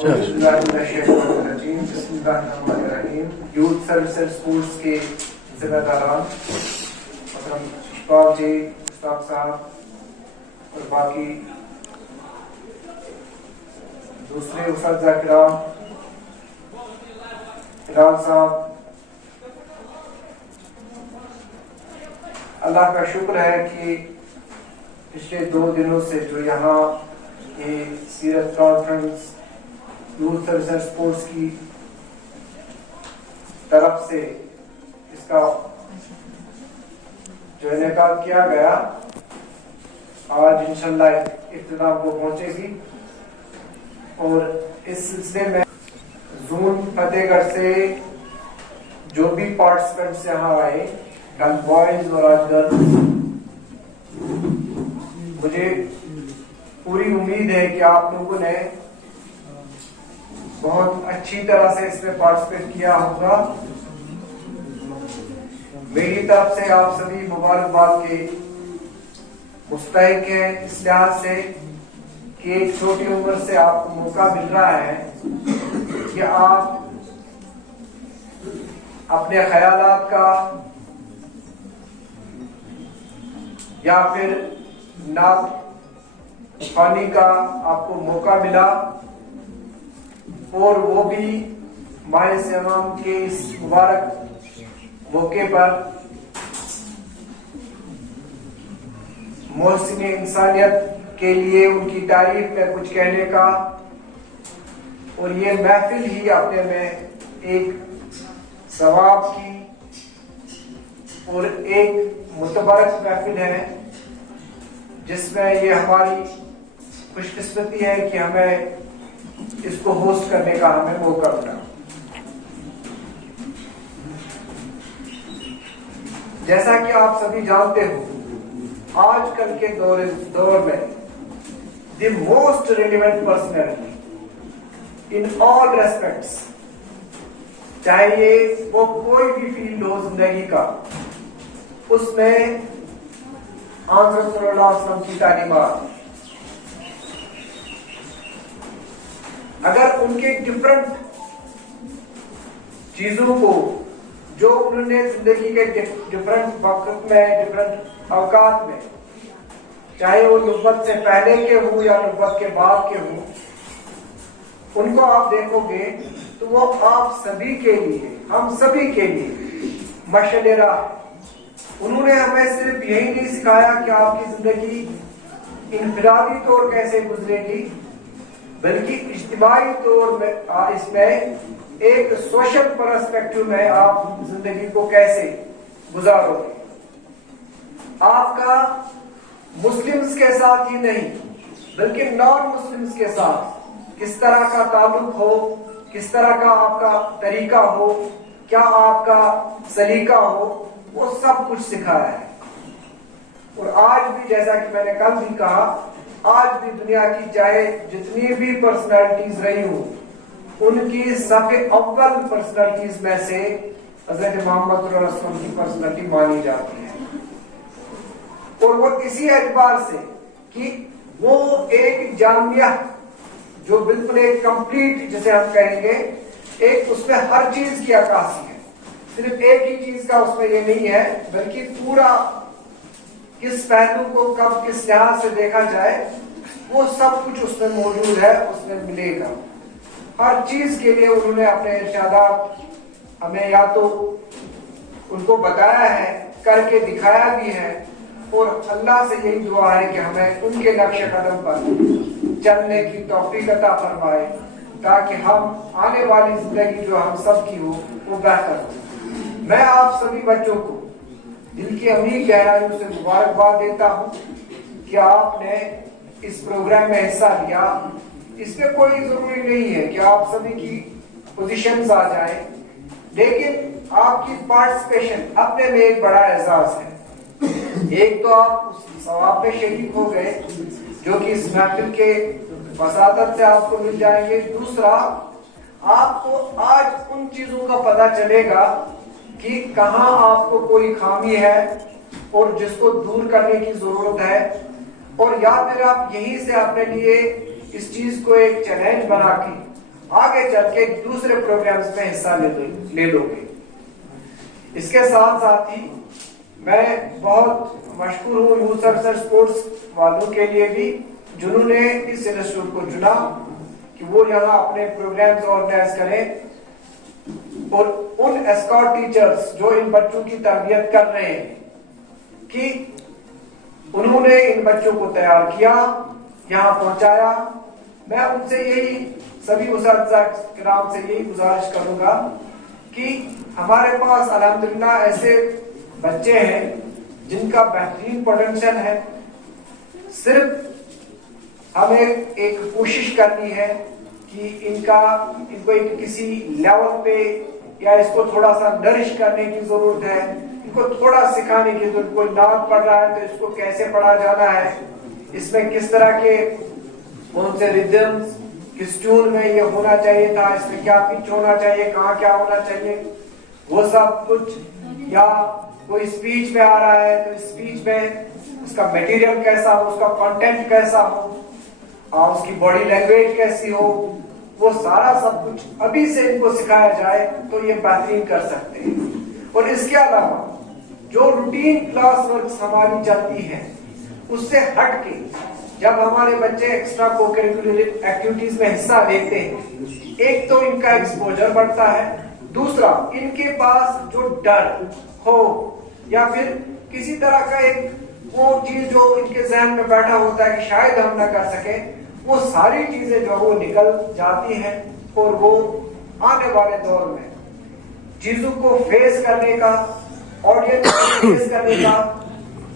Youth service and sports کے ذمہ داران محترم اشفاق جی، مشتاق صاحب اور باقی دوسرے اساتذہ کرام، ہلال صاحب، اللہ کا شکر ہے کہ پچھلے 2 دنوں سے جو یہاں یہ سیرت conference youth service and sports کی طرف سے اس کا جو انعقاد کیا گیا، آج انشاءاللہ اختتام کو پہنچے گی۔ اور اس سلسلے میں زون فتح گڑھ سے جو بھی پارٹیسپینٹس یہاں آئے، کل بوائز اور آج گرلز، مجھے پوری امید ہے کہ آپ لوگوں نے بہت اچھی طرح سے اس میں پارٹیسپیٹ کیا ہوگا۔ میری طرف سے آپ سبھی مبارکباد کے مستحق ہیں، اس لحاظ سے کہ ایک چھوٹی عمر سے آپ کو موقع مل رہا ہے کہ آپ اپنے خیالات کا یا پھر نعت خوانی کا آپ کو موقع ملا، اور وہ بھی ماہ سیام کے اس مبارک موقع پر محسن انسانیت کے لیے ان کی تعریف میں کچھ کہنے کا، اور یہ محفل ہی اپنے میں ایک ثواب کی اور ایک متبارک محفل ہے، جس میں یہ ہماری خوش قسمتی ہے کہ ہمیں اس کو ہوسٹ کرنے کا ہمیں موقع ملا۔ جیسا کہ آپ سبھی جانتے ہو، آج کل کے دور میں the most relevant personality in all respects, چاہے وہ کوئی بھی فیلڈ ہو زندگی کا، اس میں حضرت صلی اللہ علیہ وسلم کی تعلیمات، اگر ان کے ڈفرنٹ چیزوں کو جو انہوں نے زندگی کے ڈفرنٹ وقت میں، ڈفرنٹ اوقات میں، چاہے وہ نبوت سے پہلے کے ہوں یا نبوت کے بعد کے ہوں، ان کو آپ دیکھو گے تو وہ آپ سبھی کے لیے، ہم سبھی کے لیے مشعل راہ۔ انہوں نے ہمیں صرف یہی نہیں سکھایا کہ آپ کی زندگی انفرادی طور کیسے گزرے گی، بلکہ اجتماعی طور میں اس میں ایک سوشل پرسپیکٹو میں آپ زندگی کو کیسے گزارو گے۔ آپ کا مسلمز کے ساتھ ہی نہیں بلکہ نان مسلمز کے ساتھ کس طرح کا تعلق ہو، کس طرح کا آپ کا طریقہ ہو، کیا آپ کا سلیقہ ہو، وہ سب کچھ سکھایا ہے۔ اور آج بھی جیسا کہ میں نے کل بھی کہا، آج بھی دنیا کی چاہے جتنی بھی پرسنالٹیز رہی ہوں، ان کی صف اول پرسنالٹیز میں سے حضرت محمد صلی اللہ علیہ وسلم کی پرسنالٹی مانی جاتی ہے، اور وہ اسی اعتبار سے کہ وہ ایک جامعہ جو بالکل ایک کمپلیٹ جسے ہم کہیں گے، ایک اس میں ہر چیز کی عکاسی ہے، صرف ایک ہی چیز کا اس میں یہ نہیں ہے، بلکہ پورا کس پہلو کو کب کس لحاظ سے دیکھا جائے وہ سب کچھ اس میں موجود ہے، اس میں ملے گا۔ ہر چیز کے لیے انہوں نے اپنے ارشادات ہمیں یا تو ان کو بتایا ہے، کر کے دکھایا بھی ہے، اور اللہ سے یہی دعا ہے کہ ہمیں ان کے نقش قدم پر چلنے کی توفیق عطا فرمائے، تاکہ ہم آنے والی زندگی جو ہم سب کی ہو وہ بہتر ہو۔ میں آپ سبھی بچوں کو دل کی عمیق گہرائیوں سے مبارکباد دیتا ہوں کہ آپ نے اس پروگرام میں حصہ لیا۔ اس میں کوئی ضروری نہیں ہے کہ آپ سبھی کی پوزیشنز آ جائیں، لیکن آپ کی پارٹیسپیشن اپنے میں ایک بڑا اعزاز ہے۔ ایک تو آپ اس ثواب میں شریک ہو گئے جو کہ اس محفل کے وساطت سے آپ کو مل جائیں گے، دوسرا آپ کو آج ان چیزوں کا پتہ چلے گا کہ کہاں آپ کو کوئی خامی ہے اور جس کو دور کرنے کی ضرورت ہے، اور یا پھر آپ یہیں سے اپنے لیے اس چیز کو ایک چیلنج بنا کے आगे चल के दूसरे प्रोग्राम्स में हिस्सा ले लोगे। इसके साथ साथ ही मैं बहुत मशहूर हूँ यूथ सर्विस स्पोर्ट्स वालों के लिए भी, जिन्होंने इस इंस्टीट्यूट को चुना कि वो यहाँ अपने प्रोग्राम्स ऑर्गेनाइज करें, और उन एस्कॉर्ट टीचर्स जो इन बच्चों की तरबियत कर रहे हैं कि उन्होंने इन बच्चों को तैयार किया, यहाँ पहुंचाया। मैं उनसे यही, सभी उस्ताद किराम से यही गुजारिश करूंगा कि हमारे पास अल्हम्दुलिल्लाह ऐसे बच्चे हैं जिनका बेहतरीन पोटेंशियल है, सिर्फ हमें एक कोशिश करनी है कि इनको एक किसी लेवल पे या इसको थोड़ा सा नरिश करने की जरूरत है, इनको थोड़ा सिखाने की जरूरत। कोई नात पढ़ रहा है तो इसको कैसे पढ़ा जाना है, इसमें किस तरह के कौन से रिदम्स, किस ट्यून में ये होना चाहिए था, इसमें क्या पिच होना चाहिए, कहाँ क्या होना चाहिए, वो सब कुछ। या कोई स्पीच में आ रहा है तो स्पीच में उसका मटेरियल कैसा हो, उसका कंटेंट कैसा हो, और उसकी बॉडी लैंग्वेज कैसी हो, वो सारा सब कुछ अभी से इनको सिखाया जाए तो ये बेहतरीन कर सकते हैं। और इसके अलावा जो रूटीन क्लास वर्क हमारी चलती है उससे हट के जब हमारे बच्चे एक्स्ट्रा कोकरिकुलर एक्टिविटीज में हिस्सा लेते हैं, एक तो इनका एक्सपोजर बढ़ता है, दूसरा इनके पास जो डर हो या फिर किसी तरह का एक वो चीज जो इनके जहन में बैठा होता है कि शायद हम ना कर सके, वो सारी चीजें जो वो निकल जाती हैं और वो आने वाले दौर में चीजों को फेस करने का, ऑडियंस को फेस करने का,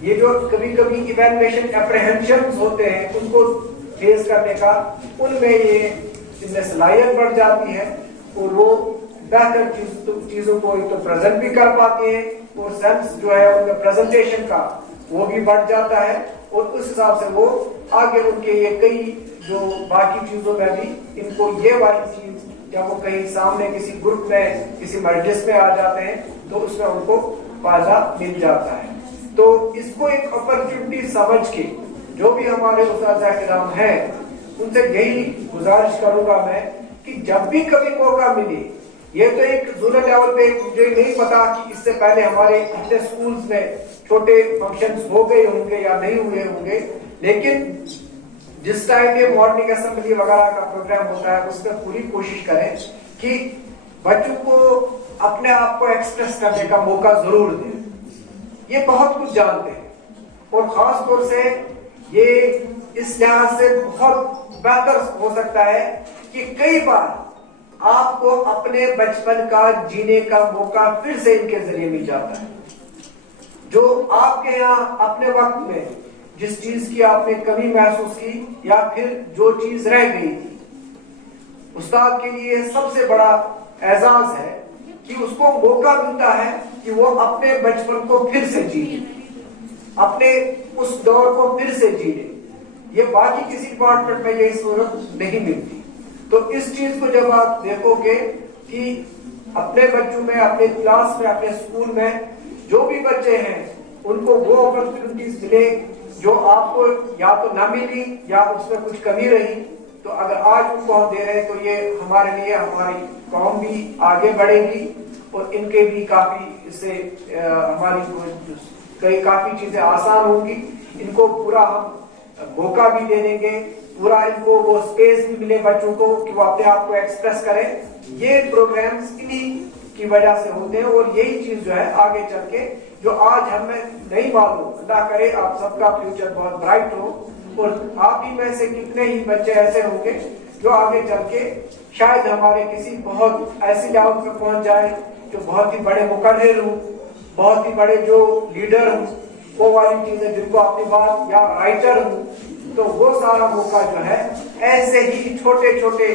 ये जो कभी कभी इवैल्यूएशन एप्रीहेंशंस होते हैं उनको फेस करने का, उनमें ये इनमें सलाहियत बढ़ जाती है और वो बेहतर चीजों को तो प्रेजेंट भी कर पाते हैं और सेंस जो है उनका प्रेजेंटेशन का वो भी बढ़ जाता है, और उस हिसाब से वो आगे उनके ये कई जो बाकी चीजों में भी इनको ये वाली चीज जब वो कहीं सामने किसी ग्रुप में किसी मजलिस में आ जाते हैं तो उसमें उनको फायदा मिल जाता है। तो इसको एक अपॉर्चुनिटी समझ के जो भी हमारे उस्ताद किराम हैं उनसे यही गुजारिश करूंगा मैं कि जब भी कभी मौका मिले, ये तो एक जोनल लेवल पे मुझे नहीं पता कि इससे पहले हमारे इतने स्कूल्स में छोटे फंक्शंस हो गए होंगे या नहीं हुए होंगे, लेकिन जिस टाइम ये मॉर्निंग असेंबली वगैरह का प्रोग्राम होता है उसमें पूरी कोशिश करें कि बच्चों को अपने आप को एक्सप्रेस करने का मौका जरूर दें। ये बहुत कुछ जानते हैं और खास तौर से ये इस लिहाज से बहुत बेहतर हो सकता है कि कई बार आपको अपने बचपन का जीने का मौका फिर से इनके जरिए मिल जाता है। जो आपके यहाँ अपने वक्त में जिस चीज की आपने कमी महसूस की या फिर जो चीज रह गई थी, उस्ताद के लिए सबसे बड़ा एजाज है कि उसको मौका मिलता है कि वो अपने बचपन को फिर से जी ले, अपने उस दौर को फिर से जी ले। ये बाकी किसी डिपार्टमेंट में ये सूरत नहीं मिलती। तो इस चीज को जब आप देखोगे कि अपने बच्चों में, अपने क्लास में, अपने स्कूल में जो भी बच्चे हैं उनको वो अपॉर्चुनिटीज मिले जो आपको या तो ना मिली या उसमें कुछ कमी रही, तो अगर आज उनको हम दे रहे हैं तो ये हमारे लिए, हमारी कौम भी आगे बढ़ेगी और इनके भी काफी इससे हमारी काफी चीजें आसान होंगी। इनको पूरा हम मौका भी दे देंगे, पूरा इनको वो स्पेस भी मिले बच्चों को कि वो अपने आप को एक्सप्रेस करें। ये प्रोग्राम्स इन्हीं की वजह से होते हैं और यही चीज जो है आगे चल के जो आज हमें नहीं मालूम, अल्लाह करे आप सबका फ्यूचर बहुत ब्राइट हो और आप ही में से कितने ही बच्चे ऐसे होंगे जो आगे चल के शायद हमारे किसी बहुत ऐसी लेवल पे पहुंच जाए जो बहुत ही बड़े मुकर्रिर हों, बहुत ही बड़े जो लीडर हों, वो वाली चीजें जिनको अपनी बात, या राइटर हों, तो वो सारा मौका जो है ऐसे ही छोटे छोटे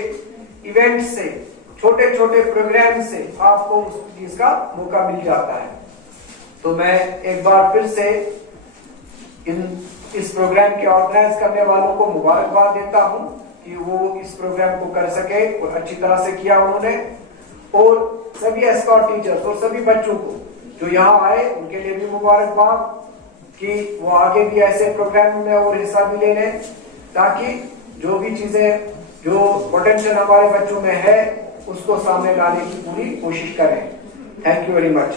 इवेंट से, छोटे छोटे प्रोग्राम से आपको उस चीज का मौका मिल जाता है। तो मैं एक बार फिर से इस प्रोग्राम के ऑर्गेनाइज करने वालों को मुबारकबाद देता हूं कि वो इस प्रोग्राम को कर सके और अच्छी तरह से किया उन्होंने, और सभी एस्कॉर्ट टीचर्स और सभी बच्चों को जो यहाँ आए उनके लिए भी मुबारकबाद कि वो आगे भी ऐसे प्रोग्राम में और हिस्सा भी ले लें ताकि जो भी चीजें جو پوٹینشیل ہمارے بچوں میں ہے اس کو سامنے لانے کی پوری کوشش کریں. Thank you very much.